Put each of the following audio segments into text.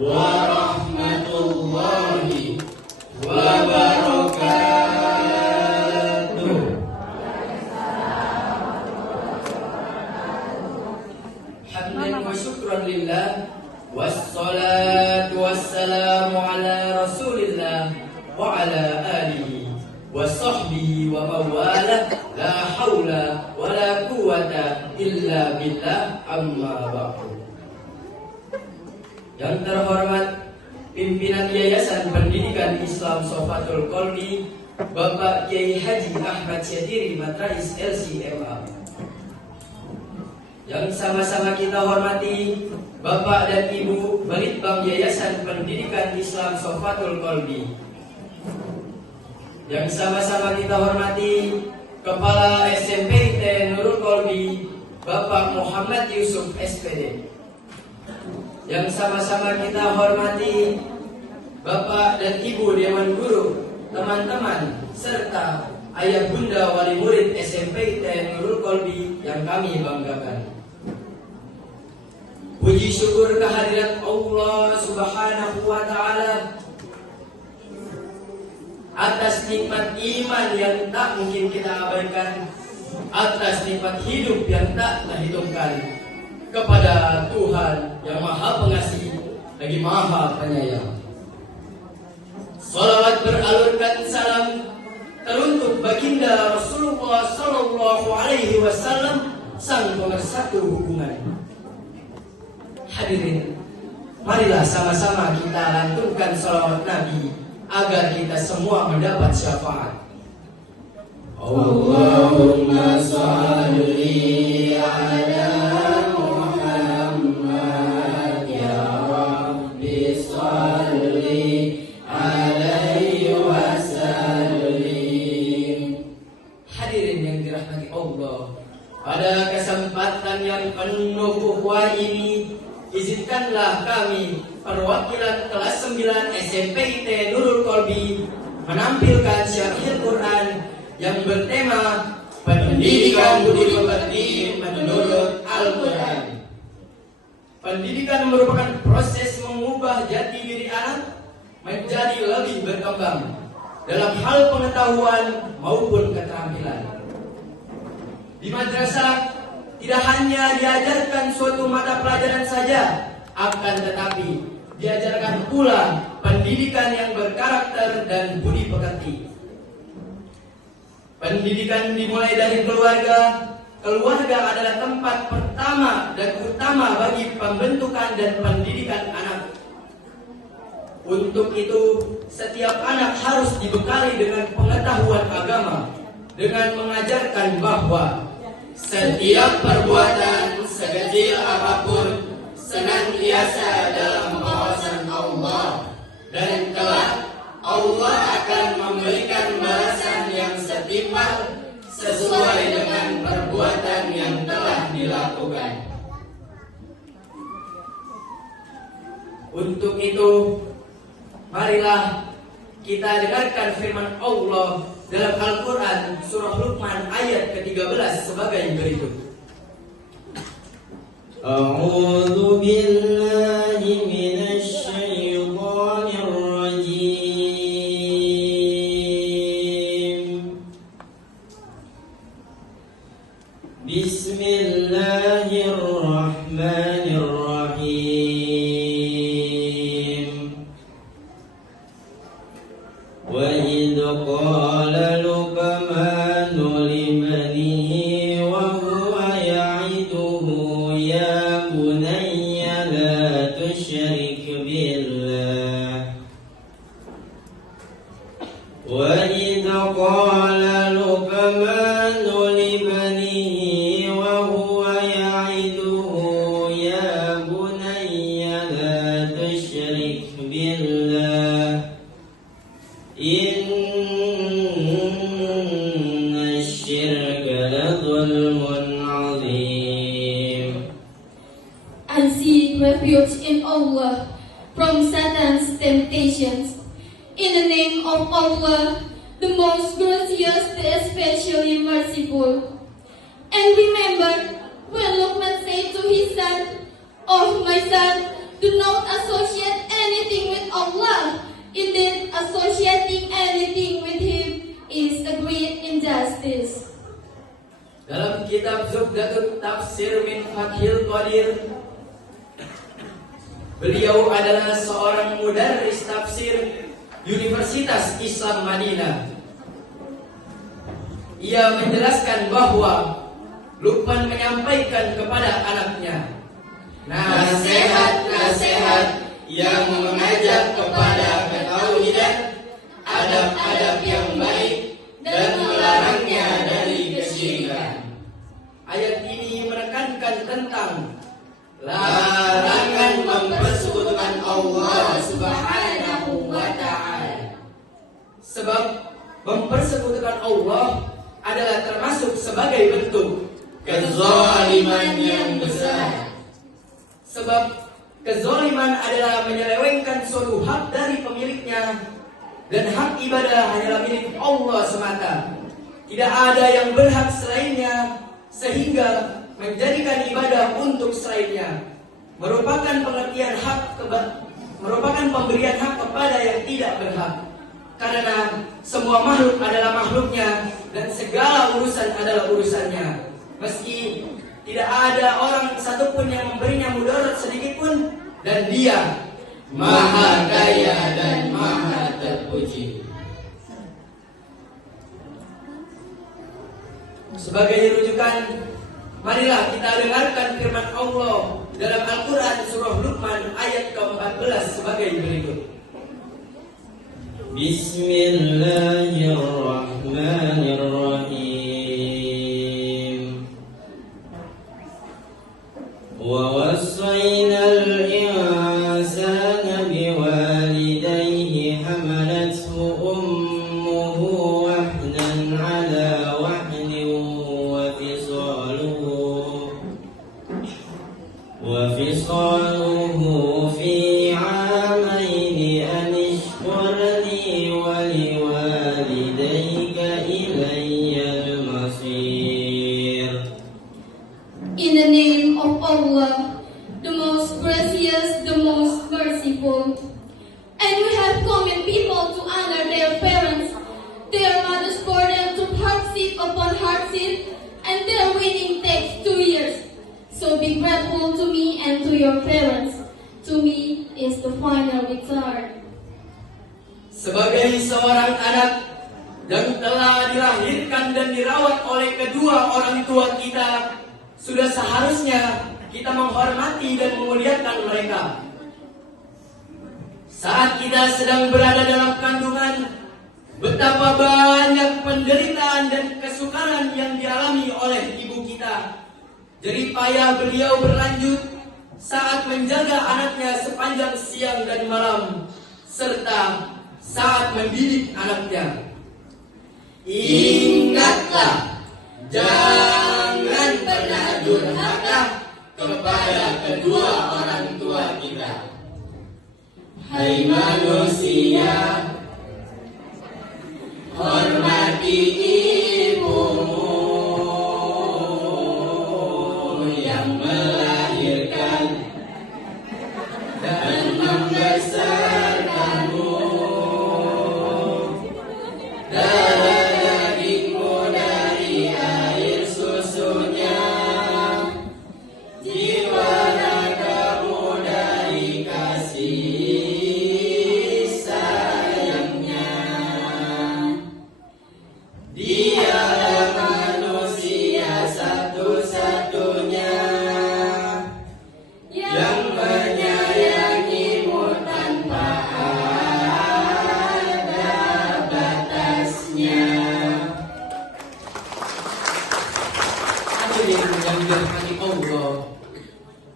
warahmatullahi wabarakatuh. Hamdan wa syukran lillah, wassalatu wassalamu ala rasulillah wa ala alihi wa sahbihi wa mawala, la hawla wa la quwata illa billah, amma ba'du. Yang terhormat pimpinan Yayasan Pendidikan Islam Sofatul Qalbi, Bapak Kiai Haji Ahmad Syatiri Matrais LCMA. Yang sama-sama kita hormati Bapak dan Ibu Balitbang Yayasan Pendidikan Islam Sofatul Qalbi. Yang sama-sama kita hormati Kepala SMP IT Nurul Qalbi, Bapak Muhammad Yusuf SPD. Yang sama-sama kita hormati Bapak dan Ibu Dewan Guru, teman-teman, serta ayah bunda wali murid SMP IT Nurul Qalbi yang kami banggakan. Puji syukur kehadirat Allah Subhanahu wa Ta'ala atas nikmat iman yang tak mungkin kita abaikan, atas nikmat hidup yang tak terhitungkan, kepada Tuhan yang Maha Pengasih lagi Maha Penyayang. Salawat beralurkan salam teruntuk baginda Rasulullah Sallallahu Alaihi Wasallam, sang pemersatu hubungan. Hadirin, marilah sama-sama kita lantunkan salawat Nabi agar kita semua mendapat syafaat. Allahumma salli ala Muhammad ya Rabbi, salli alaihi wasallim. Hadirin yang dirahmati Allah, pada kesempatan yang penuh ukhuwah ini, izinkanlah kami perwakilan kelas 9 SMP IT Nurul Qalbi menampilkan syarhil Quran yang bertema pendidikan budi pekerti menurut Al-Quran. Pendidikan merupakan proses mengubah jati diri anak menjadi lebih berkembang dalam hal pengetahuan maupun keterampilan. Di madrasah tidak hanya diajarkan suatu mata pelajaran saja, akan tetapi diajarkan pula pendidikan yang berkarakter dan budi pekerti. Pendidikan dimulai dari keluarga. Keluarga adalah tempat pertama dan utama bagi pembentukan dan pendidikan anak. Untuk itu, setiap anak harus dibekali dengan pengetahuan agama, dengan mengajarkan bahwa setiap perbuatan sekecil apapun senantiasa dalam pengawasan Allah, dan kelak Allah akan memberikan balasan yang setimpal sesuai dengan perbuatan yang telah dilakukan. Untuk itu, marilah kita dengarkan firman Allah dalam Al-Quran surah Luqman ayat ke-13 sebagai berikut. A'udzu billahi minasy syaithanir rajim. Bismillahirrahmanirrahim. Wa idh qala Luqmanu libnihi wa huwa ya'iduhu ya bunayya la tusyrik billah. Wa idh qala Luqmanu libnihi wa huwa ya'iduhu ya bunayya la tusyrik billah. Inna syirka la zulmun azim. I seek refuge in Allah from Satan's temptations. In the name of Allah, the most gracious, the especially merciful. And remember when Luqman said to his son, "Oh my son, do not associate associating anything with him is a great injustice. Dalam kitab Zubdatut Tafsir min Fathil Qadir, beliau adalah seorang mudarris tafsir Universitas Islam Madinah. Ia menjelaskan bahwa Luqman menyampaikan kepada anaknya nasihat-nasihat yang mengajak kepada ketauhidan, adab-adab yang baik, dan melarangnya dari kesyirikan. Ayat ini menekankan tentang larangan mempersekutukan Allah Subhanahu wa Ta'ala. Sebab mempersekutukan Allah adalah termasuk sebagai bentuk kezaliman yang besar. Sebab kezaliman adalah menyelewengkan suatu hak dari pemiliknya, dan hak ibadah hanyalah milik Allah semata. Tidak ada yang berhak selainnya, sehingga menjadikan ibadah untuk selainnya merupakan merupakan pemberian hak kepada yang tidak berhak. Karena semua makhluk adalah makhluknya dan segala urusan adalah urusannya. Meski tidak ada orang satupun yang memberinya mudarat sedikit pun, dan Dia Maha Kaya dan Maha Terpuji. Sebagai rujukan, marilah kita dengarkan firman Allah dalam Al-Quran surah Luqman ayat ke-14 sebagai berikut. Bismillahirrahmanirrahim. Wa wassayna al-insana biwalidayhi hamalathu ummuhu wahnan ala wahnin wa fisaluhu fi 'amaini an ishkur li wa liwalidayka ilayyal masir. In the name of Allah, the most gracious, the most merciful. And we have commanded people to honor their parents. Their mothers bore them through hardship upon hardship, and their weaning takes 2 years. So be grateful to me and to your parents. To me is the final return. Sebagai seorang anak yang telah dilahirkan dan dirawat oleh kedua orang tua kita, sudah seharusnya kita menghormati dan memuliakan mereka. Saat kita sedang berada dalam kandungan, betapa banyak penderitaan dan kesukaran yang dialami oleh ibu kita. Jerih payah beliau berlanjut saat menjaga anaknya sepanjang siang dan malam, serta saat mendidik anaknya. Ingatlah, jangan pernah durhaka kepada kedua orang tua kita. Hai manusia, hormati ibumu yang melahirkan dan membesarkanmu. Darah dagingmu dari air susunya, jiwa ragamu dari kasih sayangnya. Dialah manusia satu-satunya yang menyayangimu tanpa ada batasnya. Hadirin yang dirahmati Allah,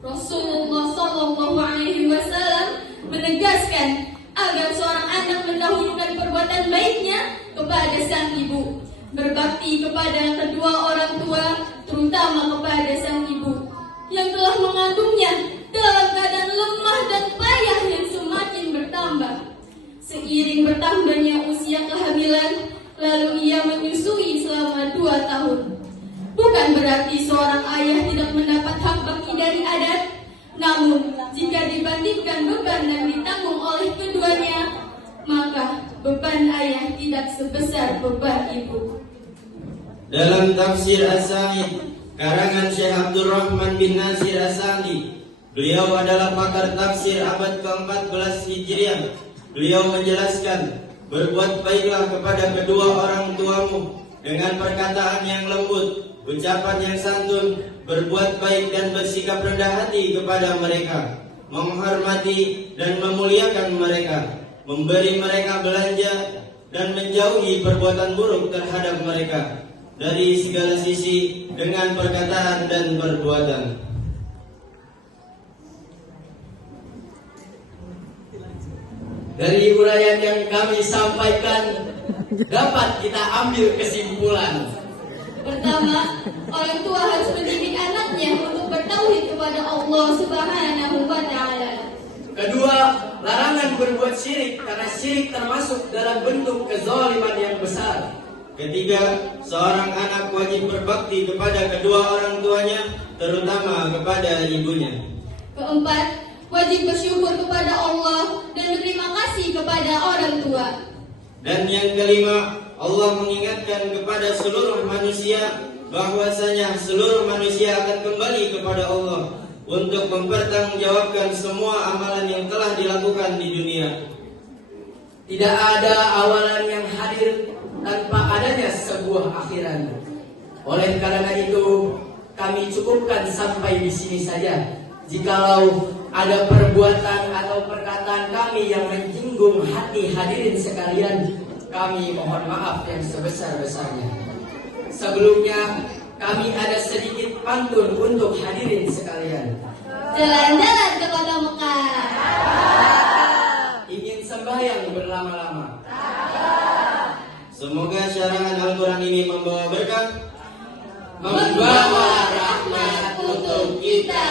Rasulullah Shallallahu Alaihi Wasallam menegaskan agar seorang anak mendahulukan perbuatan baiknya kepada sang ibu, berbakti kepada kedua orang tua, terutama kepada sang ibu yang telah mengandungnya dalam keadaan lemah dan payah yang semakin bertambah. Seiring bertambahnya usia kehamilan, lalu ia menyusui selama 2 tahun. Bukan berarti seorang ayah tidak mendapat hak bakti dari adat, namun jika dibandingkan beban yang ditanggung oleh keduanya, maka beban ayah tidak sebesar beban ibu. Dalam tafsir As-Sa'id, karangan Syekh Abdurrahman bin Nasir As-Sa'di, beliau adalah pakar tafsir abad ke-14 Hijriah. Beliau menjelaskan, berbuat baiklah kepada kedua orang tuamu dengan perkataan yang lembut, ucapan yang santun, berbuat baik dan bersikap rendah hati kepada mereka, menghormati dan memuliakan mereka, memberi mereka belanja, dan menjauhi perbuatan buruk terhadap mereka dari segala sisi dengan perkataan dan perbuatan. Dari uraian yang kami sampaikan dapat kita ambil kesimpulan. Pertama, orang tua harus mendidik anaknya untuk bertauhid kepada Allah Subhanahu wa Ta'ala. Kedua, larangan berbuat syirik karena syirik termasuk dalam bentuk kezaliman yang besar. Ketiga, seorang anak wajib berbakti kepada kedua orang tuanya, terutama kepada ibunya. Keempat, wajib bersyukur kepada Allah dan berterima kasih kepada orang tua. Dan yang kelima, Allah mengingatkan kepada seluruh manusia bahwasanya seluruh manusia akan kembali kepada Allah untuk mempertanggungjawabkan semua amalan yang telah dilakukan di dunia. Tidak ada awalan yang hadir tanpa adanya sebuah akhiran. Oleh karena itu, kami cukupkan sampai di sini saja. Jikalau ada perbuatan atau perkataan kami yang menyinggung hati hadirin sekalian, kami mohon maaf yang sebesar-besarnya. Sebelumnya, kami ada sedikit pantun untuk hadirin sekalian. Jalan-jalan ke kota Mekah. Ingin sembahyang berlama-lama. Semoga syarangan Al-Quran ini membawa berkah, Membawa rahmat untuk kita